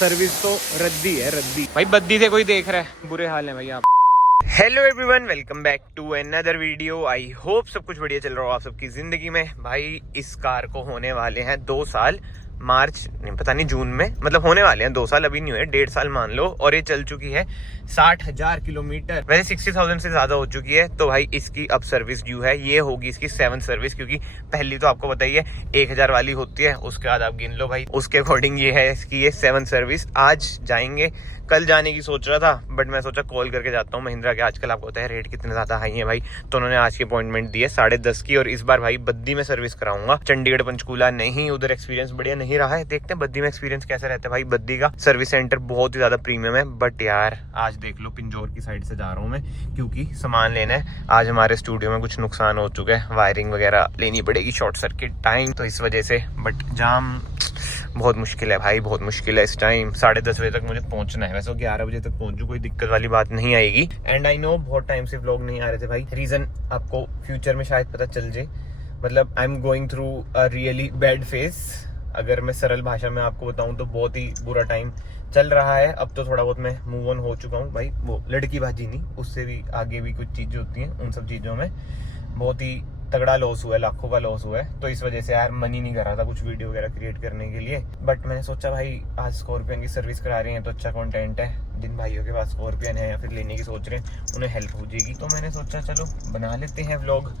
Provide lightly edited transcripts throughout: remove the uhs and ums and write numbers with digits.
Service तो रद्दी है, रद्दी भाई। बद्दी से कोई देख रहा है, बुरे हाल है भाई आप। Hello everyone, welcome back to another video. I hope सब कुछ बढ़िया चल रहा हो आप सबकी जिंदगी में। भाई इस कार को होने वाले हैं 2 साल, मार्च नहीं पता नहीं जून में, मतलब होने वाले हैं 2 साल, अभी नहीं हुए, 1.5 साल मान लो। और ये चल चुकी है 60,000 किलोमीटर, वैसे 60,000 से ज्यादा हो चुकी है। तो भाई इसकी अब सर्विस ड्यू है, ये होगी इसकी 7th सर्विस, क्योंकि पहली तो आपको बताइए 1,000 वाली होती है, उसके बाद आप गिन लो भाई, उसके अकॉर्डिंग ये है इसकी ये 7th सर्विस। आज जाएंगे, कल जाने की सोच रहा था बट मैं सोचा कॉल करके जाता हूँ महिंद्रा के। आजकल आपको पता है रेट कितने ज्यादा हाई है भाई, तो उन्होंने आज की अपॉइंटमेंट दी है 10:30 की। और इस बार भाई बद्दी में सर्विस कराऊंगा, चंडीगढ़ पंचकूला नहीं। उधर एक्सपीरियंस बढ़िया नहीं रहा है, देखते हैं बद्दी में एक्सपीरियंस कैसा रहता है भाई। बद्दी का सर्विस सेंटर बहुत ही ज्यादा प्रीमियम है, बट यार आज देख लो पिंजौर की साइड से जा रहा हूँ मैं, क्योंकि सामान लेना है। आज हमारे स्टूडियो में कुछ नुकसान हो चुका है, वायरिंग वगैरह लेनी पड़ेगी, शॉर्ट सर्किट टाइम, तो इस वजह से। बट जाम बहुत मुश्किल है भाई, बहुत मुश्किल है इस टाइम। 10:30 बजे तक मुझे पहुंचना है, वैसे 11 बजे तक पहुंचू, कोई दिक्कत वाली बात नहीं आएगी। एंड आई नो बहुत टाइम से व्लॉग नहीं आ रहे थे भाई, रीजन आपको फ्यूचर में शायद पता चल जाए। मतलब I am going through a really bad phase, अगर मैं सरल भाषा में आपको बताऊं तो बहुत ही बुरा टाइम चल रहा है। अब तो थोड़ा बहुत मैं मूव ऑन हो चुका हूँ भाई, वो लड़की बाजी नहीं, उससे भी आगे भी कुछ चीजें होती हैं, उन सब चीजों में बहुत ही तगड़ा लॉस हुआ है, लाखों का लॉस हुआ है। तो इस वजह से यार मन ही नहीं कर रहा था कुछ वीडियो वगैरह क्रिएट करने के लिए। बट मैंने सोचा भाई आज स्कॉर्पियन की सर्विस करा रही हैं तो अच्छा कंटेंट है, जिन भाइयों के पास स्कॉर्पियन है या फिर लेने की सोच रहे हैं उन्हें हेल्प हो जाएगी। तो मैंने सोचा चलो बना लेते हैं व्लॉग।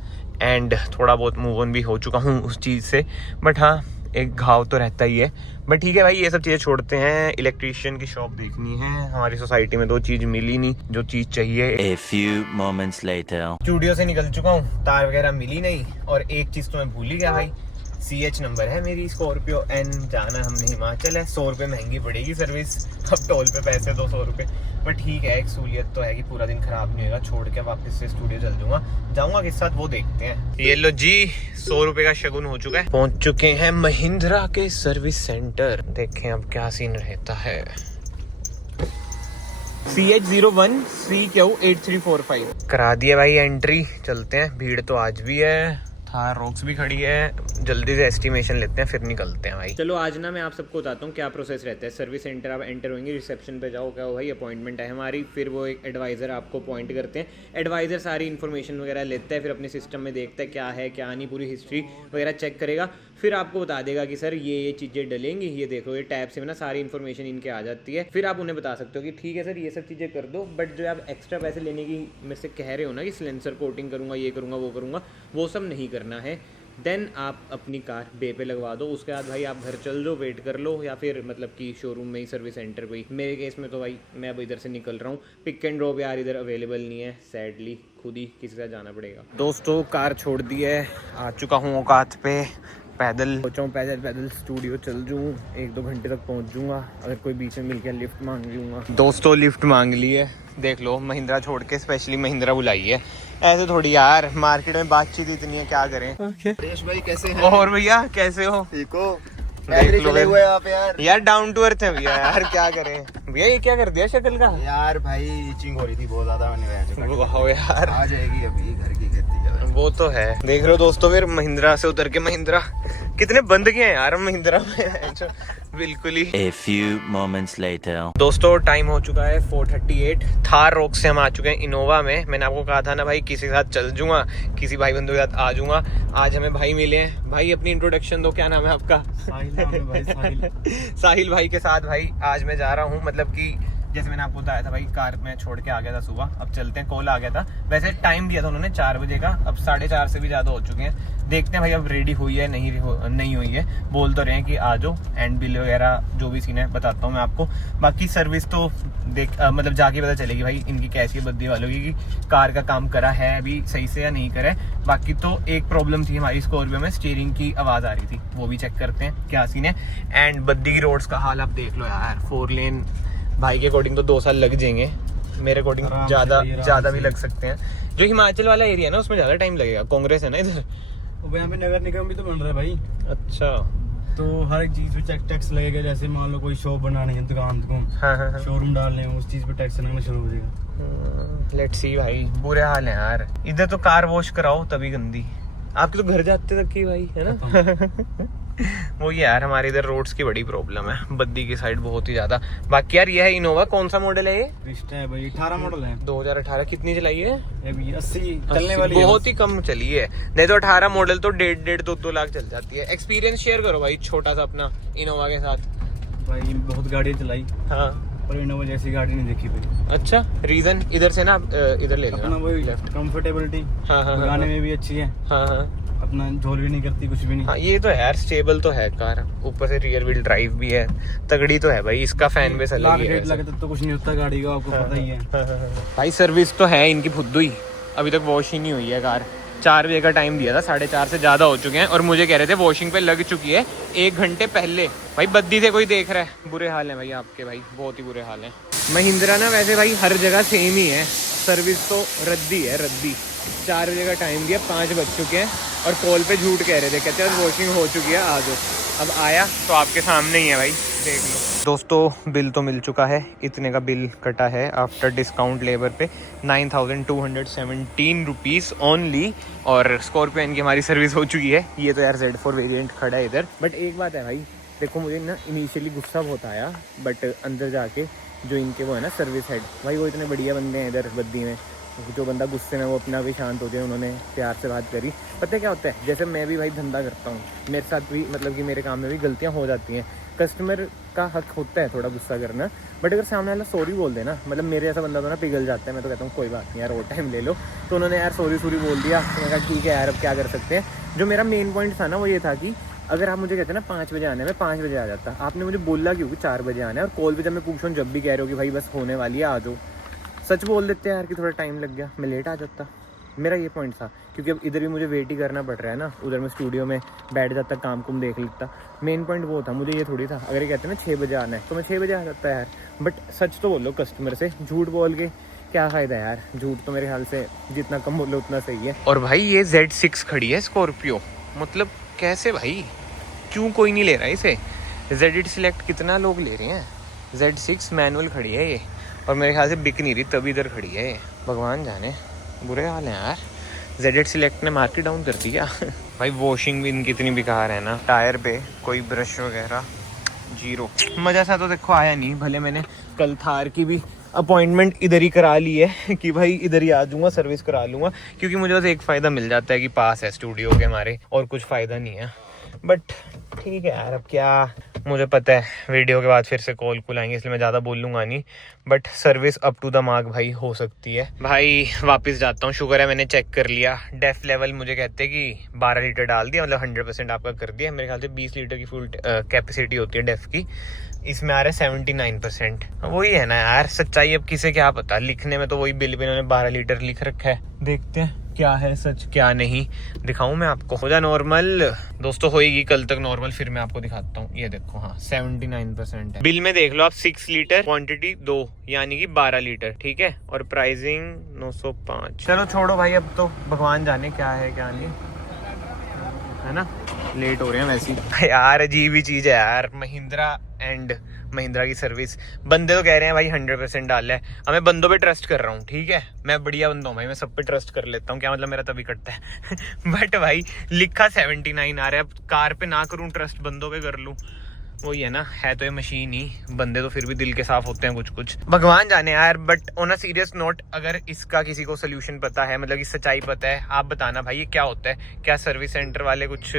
एंड थोड़ा बहुत मूव ऑन भी हो चुका हूँ उस चीज़ से, बट हाँ एक घाव तो रहता ही है। बट ठीक है भाई, ये सब चीज़ें छोड़ते हैं। इलेक्ट्रिशियन की शॉप देखनी है, हमारी सोसाइटी में 2 चीज़ मिली नहीं जो चीज़ चाहिए। A few moments later. Studio से निकल चुका हूँ, तार वगैरह मिली नहीं, और एक चीज़ तो मैं भूल ही गया भाई, CH नंबर है मेरी स्कॉर्पियो N, जाना हमने हिमाचल है। 100 रुपये महंगी पड़ेगी सर्विस, अब टोल पे पैसे 200 रुपये। बट ठीक है, एक सहूलियत तो है कि पूरा दिन खराब नहीं होगा, छोड़ के वापस से स्टूडियो चल जाऊंगा किस साथ वो देखते हैं। ये लो जी, 100 रुपये का शगुन हो चुका है। पहुंच चुके हैं महिंद्रा के सर्विस सेंटर, देखें अब क्या सीन रहता है। CH01 CQ 8345 करा दिया भाई एंट्री, चलते हैं। भीड़ तो आज भी है, थार रॉक्स भी खड़ी है, जल्दी से एस्टिमेशन लेते हैं फिर निकलते हैं भाई। चलो आज ना मैं आप सबको बताता हूँ क्या प्रोसेस रहता है। सर्विस सेंटर आप एंटर होंगे, रिसेप्शन पे जाओ, क्या हो भाई अपॉइंटमेंट है हमारी, फिर वो एक एडवाइज़र आपको अपॉइंट करते हैं। एडवाइज़र सारी इन्फॉर्मेशन वगैरह लेता है, फिर अपने सिस्टम में देखता है क्या है क्या नहीं, पूरी हिस्ट्री वगैरह चेक करेगा, फिर आपको बता देगा कि सर ये चीज़ें डलेंगी, ये देखो ये टैब से ना सारी इन्फॉर्मेशन इनके आ जाती है। फिर आप उन्हें बता सकते हो कि ठीक है सर ये सब चीज़ें कर दो। बट जो आप एक्स्ट्रा पैसे लेने की मेरे से कह रहे हो ना कि सिलेंसर कोटिंग करूँगा, ये करूँगा वो करूँगा, वो सब नहीं करना है। देन आप अपनी कार बे पे लगवा दो, उसके बाद भाई आप घर चल जाओ, वेट कर लो, या फिर मतलब कि शोरूम में ही सर्विस सेंटर पे ही। मेरे केस में तो भाई मैं अब इधर से निकल रहा हूँ, पिक एंड ड्रॉप यार इधर अवेलेबल नहीं है सैडली, खुद ही किसी का जाना पड़ेगा। दोस्तों कार छोड़ दी है, आ चुका हूँ औकात पे, पैदल सोचा हूँ पैदल स्टूडियो चल जाऊँ, 1-2 घंटे तक पहुँच जाऊँगा। अगर कोई बीच में मिल गया लिफ्ट मांग लूँगा। दोस्तों लिफ्ट मांग ली है, देख लो महिंद्रा छोड़ के स्पेशली महिंद्रा बुलाई है, ऐसे थोड़ी यार, मार्केट में बातचीत इतनी है, क्या करें। देश भाई कैसे हैं? और भैया कैसे हो? ठीक हो? देख लो हुए आप यार डाउन टू अर्थ है भैया यार, क्या करें भैया। ये क्या कर दिया शक्ल का यार? भाई इचिंग हो रही थी बहुत ज्यादा, मैंने वाह यार, आ जाएगी अभी, घर की खेती वो तो है। देख रहे हो दोस्तों, फिर महिंद्रा से उतर के महिंद्रा कितने बंद किए हैं यार महिंद्रा में बिल्कुल ही। A few moments later. दोस्तों टाइम हो चुका है 4:38, थार रॉक से हम आ चुके हैं इनोवा में। मैंने आपको कहा था ना भाई किसी के साथ चल जाऊंगा, किसी भाई बंधु के साथ आ जाऊंगा। आज हमें भाई मिले हैं। भाई अपनी इंट्रोडक्शन दो, क्या नाम है आपका? साहिल भाई के साथ भाई आज मैं जा रहा हूँ, मतलब कि जैसे मैंने आपको बताया था भाई, कार में छोड़ के आ गया था सुबह, अब चलते हैं। कॉल आ गया था, वैसे टाइम दिया था उन्होंने 4 बजे का, अब 4:30 से भी ज्यादा हो चुके हैं। देखते हैं भाई अब रेडी हुई है नहीं हुई है। बोल तो रहे हैं कि आ जाओ, एंड बिल वगैरह जो भी सीन है बताता हूँ मैं आपको। बाकी सर्विस तो मतलब जाके पता चलेगी भाई इनकी कैसी है बद्दी वालों की, कि कार का काम करा है अभी सही से या नहीं करा है। बाकी तो एक प्रॉब्लम थी हमारी स्कॉर्पियो में, स्टीयरिंग की आवाज आ रही थी, वो भी चेक करते हैं क्या सीन है। एंड बद्दी की रोड्स का हाल आप देख लो यार, 4 लेन भाई के अकॉर्डिंग तो 2 साल लग जाएंगे, मेरे अकॉर्डिंग ज्यादा भी लग सकते हैं। जो हिमाचल वाला एरिया है ना उसमें ज्यादा टाइम लगेगा, कांग्रेस है ना इधर, यहाँ पे नगर निगम भी तो बन रहा है भाई। अच्छा, तो हर एक चीज पे टैक्स लगेगा। जैसे मान लो कोई शॉप बनानी है, दुकान हाँ। शोरूम डालने हैं, उस चीज पे टैक्स लगना शुरू हो जाएगा। लेट्स सी भाई, बुरे हाल है यार। इधर तो कार वॉश कराओ तभी गंदी, आपके तो घर जाते तक की भाई है ना वो यार हमारे इधर रोड्स की बड़ी प्रॉब्लम है, बद्दी की साइड बहुत ही ज्यादा। बाकी यार ये है इनोवा, कौन सा मॉडल है ये? क्रिस्टा है भाई, 18 मॉडल है। 2018। कितनी चलाई है? ये भी 80 चलने वाली है। बहुत ही कम चली है, नहीं तो 18 मॉडल तो 1.5-2 लाख चल जाती है। एक्सपीरियंस शेयर करो भाई छोटा सा अपना इनोवा के साथ। भाई बहुत गाड़ी चलाई, हाँ पर इनोवा जैसी गाड़ी नहीं देखी भाई। अच्छा, रीजन इधर से ना, इधर ले अपना लेना। वही कंफर्टेबिलिटी, हाँ हाँ गाने में भी अच्छी है। हाँ हाँ अपना झोल भी नहीं करती, कुछ भी नहीं। हाँ, ये तो है यार, स्टेबल तो है कार, ऊपर से रियर व्हील ड्राइव भी है, तगड़ी तो है भाई। इसका फैन बेस अलग लाख ही है डेढ़ लाख तक तो कुछ नहीं होता गाड़ी का, आपको पता ही है। भाई सर्विस तो है इनकी फुद्दू ही, अभी तक वॉश ही नहीं हुई है कार। 4 बजे का टाइम दिया था, 4:30 से ज्यादा हो चुके हैं और मुझे कह रहे थे वॉशिंग पे लग चुकी है 1 घंटे पहले। भाई बद्दी से कोई देख रहा है, बुरे हाल है भाई आपके, भाई बहुत ही बुरे हाल है। महिंद्रा ना वैसे भाई हर जगह सेम ही है, सर्विस तो रद्दी है रद्दी। 4 बजे का टाइम दिया, 5 बज चुके हैं और कॉल पे झूठ कह रहे थे, कहते हैं वॉशिंग हो चुकी है, आ जाओ। अब आया तो आपके सामने ही है भाई, देख लो। दोस्तों बिल तो मिल चुका है, इतने का बिल कटा है आफ्टर डिस्काउंट लेबर पे 9217 रुपीज़ ओनली। और स्कॉर्पियन की हमारी सर्विस हो चुकी है। ये तो यार Z4 वेरिएंट खड़ा है इधर। बट एक बात है भाई, देखो मुझे ना इनिशियली गुस्सा बहुत आया, बट अंदर जाके जो इनके वो है ना सर्विस हेड, भाई वो इतने बढ़िया बंदे हैं इधर बद्दी में। जो बंदा गुस्से में वो अपना भी शांत हो जाए, उन्होंने प्यार से बात करी। पता है क्या होता है, जैसे मैं भी भाई धंधा करता हूँ, मेरे साथ भी मतलब कि मेरे काम में भी गलतियाँ हो जाती हैं। कस्टमर का हक होता है थोड़ा गुस्सा करना, बट अगर सामने वाला सॉरी बोल देना, मतलब मेरे ऐसा बंदा तो ना पिघल जाता है। मैं तो कहता हूँ कोई बात नहीं यार, और टाइम ले लो। तो उन्होंने यार सॉरी बोल दिया, तो मैंने कहा ठीक है यार, अब क्या कर सकते हैं। जो मेरा मेन पॉइंट था ना वो ये था कि अगर आप मुझे कहते हैं ना 5 बजे आना है, मैं 5 बजे आ जाता। आपने मुझे बोला क्योंकि 4 बजे आना है, और कॉल पे जब मैं पूछूँ जब भी कह रहे हो कि भाई बस होने वाली है, आ जाओ। सच बोल देते हैं यार कि थोड़ा टाइम लग गया, मैं लेट आ जाता। मेरा ये पॉइंट था, क्योंकि अब इधर भी मुझे वेट ही करना पड़ रहा है ना, उधर मैं स्टूडियो में बैठ जाता, काम कुम देख लेता। मेन पॉइंट वो था, मुझे ये थोड़ी था अगर ये कहते हैं ना 6 बजे आना है तो मैं 6 बजे आ जाता है यार। बट सच तो बोलो कस्टमर से, झूठ बोल के क्या फ़ायदा यार। झूठ तो मेरे ख्याल से जितना कम बोलो उतना सही है। और भाई ये Z6 खड़ी है स्कॉर्पियो, मतलब कैसे भाई, क्यों कोई नहीं ले रहा है इसे? Z8 सिलेक्ट कितना लोग ले रहे हैं, Z6 मैनुअल खड़ी है ये, और मेरे ख्याल से बिक नहीं रही तभी इधर खड़ी है ये। भगवान जाने, बुरे हाल है यार। Z8 सिलेक्ट ने मार्केट डाउन कर दिया। भाई वॉशिंग भी इनकी इतनी बेकार है ना, टायर पे कोई ब्रश वगैरह जीरो। मज़ा सा तो देखो आया नहीं, भले मैंने कल थार की भी अपॉइंटमेंट इधर ही करा ली है कि भाई इधर ही आ जाऊँगा, सर्विस करा लूँगा, क्योंकि मुझे बस एक फ़ायदा मिल जाता है कि पास है स्टूडियो के हमारे, और कुछ फ़ायदा नहीं है। बट ठीक है यार, अब क्या, मुझे पता है वीडियो के बाद फिर से कॉल आएंगे, इसलिए मैं ज़्यादा बोल लूँगा नहीं। But service up to the mark भाई हो सकती है। भाई वापस जाता हूँ, शुक्र है मैंने चेक कर लिया। डेफ लेवल मुझे कहते हैं कि 12 लीटर डाल दिया, मतलब 100% आपका कर दिया। मेरे ख्याल से 20 लीटर की फुल कैपेसिटी होती है डेफ की, इसमें आ रहा है 79%। वही है ना यार, सच्चाई अब किसे क्या पता, लिखने में तो वही बिल पे इन्होंने 12 लीटर लिख रखा है। देखते हैं क्या है सच क्या नहीं। दिखाऊं मैं आपको, हो जा नॉर्मल दोस्तों, होएगी कल तक नॉर्मल, फिर मैं आपको दिखाता हूँ। ये देखो, हाँ 79% है। बिल में देख लो आप, 6 लीटर क्वांटिटी 2 यानी कि 12 लीटर, ठीक है, और प्राइसिंग 905। चलो छोड़ो भाई, अब तो भगवान जाने क्या है क्या नहीं है ना, लेट हो रहे हैं वैसे ही। यार अजीब ही चीज है यार, महिंद्रा एंड महिंद्रा की सर्विस। बंदे तो कह रहे हैं भाई 100% डाल है, अब मैं बंदों पे ट्रस्ट कर रहा हूँ, ठीक है, मैं बढ़िया बंदा हूँ भाई, मैं सब पे ट्रस्ट कर लेता हूँ, क्या मतलब मेरा तभी कटता है। बट भाई लिखा 79 आ रहा है, अब कार पे ना करूँ ट्रस्ट, बंदों पे कर लूँ, वही है ना, है तो ये मशीन ही, बंदे तो फिर भी दिल के साफ होते हैं कुछ कुछ, भगवान जाने यार। But on a serious note, अगर इसका किसी को सोल्यूशन पता है, मतलब कि सच्चाई पता है, आप बताना भाई ये क्या होता है, क्या सर्विस सेंटर वाले कुछ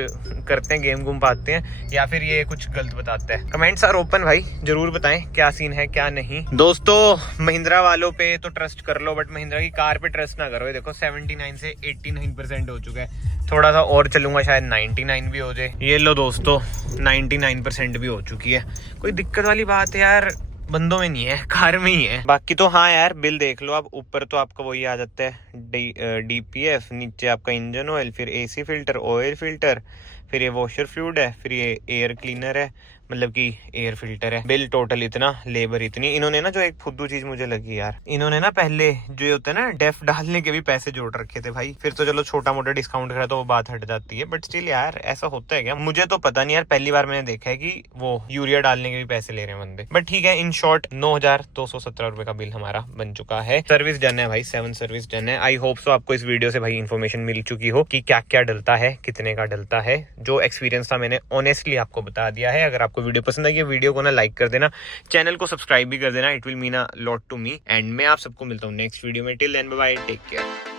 करते हैं, गेम गुम पाते हैं, या फिर ये कुछ गलत बताता है। कमेंट्स आर ओपन भाई, जरूर बताएं क्या सीन है क्या नहीं। दोस्तों महिंद्रा वालों पे तो ट्रस्ट कर लो, बट महिंद्रा की कार पे ट्रस्ट ना करो। ये देखो 79 से 89% हो चुका है, थोड़ा सा और चलूंगा शायद 99 भी हो जाए। ये लो दोस्तों 99% भी हो चुकी है। कोई दिक्कत वाली बात है यार, बंदों में नहीं है, कार में ही है। बाकी तो हाँ यार, बिल देख लो आप, ऊपर तो आपका वही आ जाता है DPF, नीचे आपका इंजन ऑयल, फिर AC फिल्टर, ऑयल फिल्टर, फिर ये वॉशर फ्लूइड है, फिर ये एयर क्लीनर है, मतलब कि एयर फिल्टर है। बिल टोटल इतना, लेबर इतनी। इन्होंने ना जो एक फुद्दू चीज मुझे लगी यार, इन्होंने ना पहले जो होता है ना डेफ डालने के भी पैसे जोड़ रखे थे भाई। फिर तो चलो छोटा मोटा डिस्काउंट करा तो वो बात हट जाती है, बट स्टिल यार ऐसा होता है क्या? मुझे तो पता नहीं यार, पहली बार मैंने देखा है कि वो यूरिया डालने के भी पैसे ले रहे हैं बंदे। बट ठीक है, इन शॉर्ट 9,217 रुपए का बिल हमारा बन चुका है। सर्विस डन है भाई, 7 सर्विस डन है। आई होप सो आपको इस वीडियो से भाई इन्फॉर्मेशन मिल चुकी हो कि क्या क्या डलता है, कितने का डलता है। जो एक्सपीरियंस था मैंने ऑनेस्टली आपको बता दिया है। अगर आपको वीडियो पसंद आई है, वीडियो को ना लाइक कर देना, चैनल को सब्सक्राइब भी कर देना, it will mean a lot to me. And मैं आप सबको मिलता हूँ नेक्स्ट वीडियो में। Till then bye bye, take care.